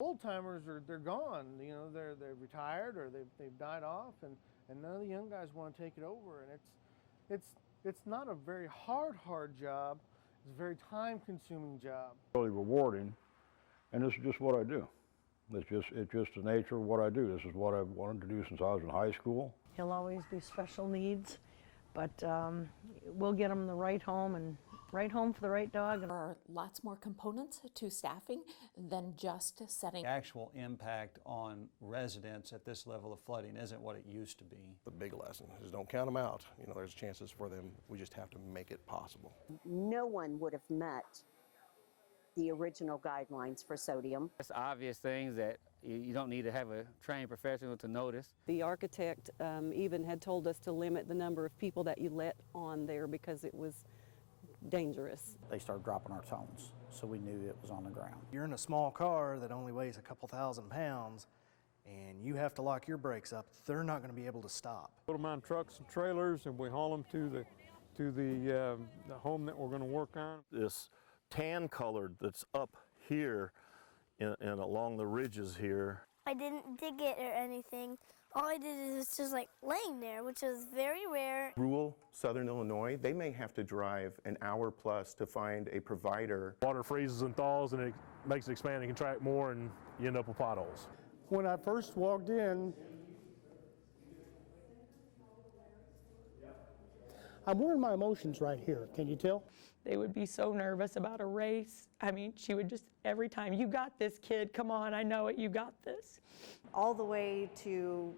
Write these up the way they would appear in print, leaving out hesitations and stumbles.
Old timers they're gone. You know, they're retired or they've died off, and none of the young guys want to take it over. And it's not a very hard job. It's a very time-consuming job. Really rewarding, and this is just what I do. It's just the nature of what I do. This is what I've wanted to do since I was in high school. He'll always do special needs, but we'll get him the right home and right home for the right dog. There are lots more components to staffing than just setting. The actual impact on residents at this level of flooding isn't what it used to be. The big lesson is don't count them out. You know, there's chances for them. We just have to make it possible. No one would have met the original guidelines for sodium. It's obvious things that you don't need to have a trained professional to notice. The architect even had told us to limit the number of people that you let on there because it was dangerous. They started dropping our tones, so we knew it was on the ground. You're in a small car that only weighs a couple thousand pounds, and you have to lock your brakes up. They're not going to be able to stop. Put them on trucks and trailers, and we haul them to the home that we're going to work on. This tan colored that's up here and along the ridges here. I didn't dig it or anything. All I did is it's just like laying there, which is very rare. Rural southern Illinois, they may have to drive an hour plus to find a provider. Water freezes and thaws and it makes it expand and contract more, and you end up with potholes. When I first walked in, I'm wearing my emotions right here. Can you tell? They would be so nervous about a race. I mean, she would just, every time, you got this, kid, come on, I know it, you got this. All the way to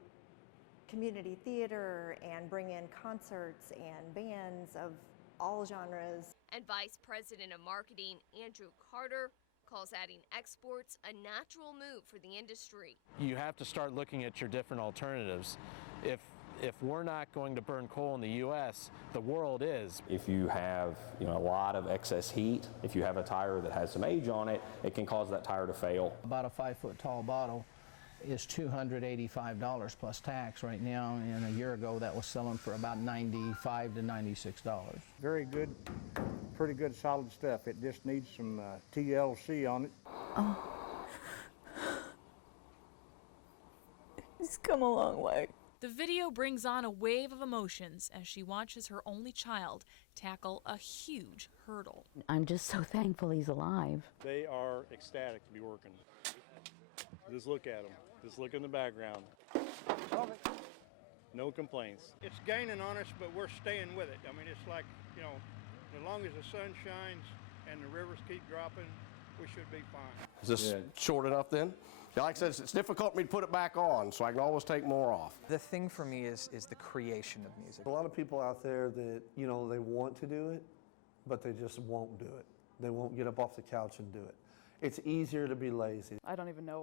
community theater and bring in concerts and bands of all genres. And Vice President of Marketing Andrew Carter calls adding exports a natural move for the industry. You have to start looking at your different alternatives. If we're not going to burn coal in the U.S., the world is. If you have a lot of excess heat, if you have a tire that has some age on it, it can cause that tire to fail. About a 5-foot tall bottle is $285 plus tax right now, and a year ago that was selling for about $95 to $96. Very good, pretty good solid stuff. It just needs some TLC on it. Oh. It's come a long way. The video brings on a wave of emotions as she watches her only child tackle a huge hurdle. I'm just so thankful he's alive. They are ecstatic to be working. Just look at them. Just look in the background. No complaints. It's gaining on us, but we're staying with it. I mean, it's like, as long as the sun shines and the rivers keep dropping, we should be fine. Is this short enough then? Yeah, like I said, it's difficult for me to put it back on, so I can always take more off. The thing for me is the creation of music. A lot of people out there that, they want to do it, but they just won't do it. They won't get up off the couch and do it. It's easier to be lazy. I don't even know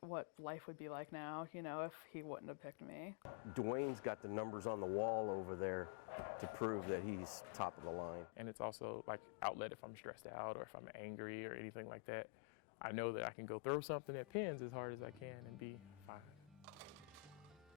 what life would be like now, if he wouldn't have picked me. Dwayne's got the numbers on the wall over there to prove that he's top of the line. And it's also like outlet if I'm stressed out or if I'm angry or anything like that. I know that I can go throw something at pins as hard as I can and be fine.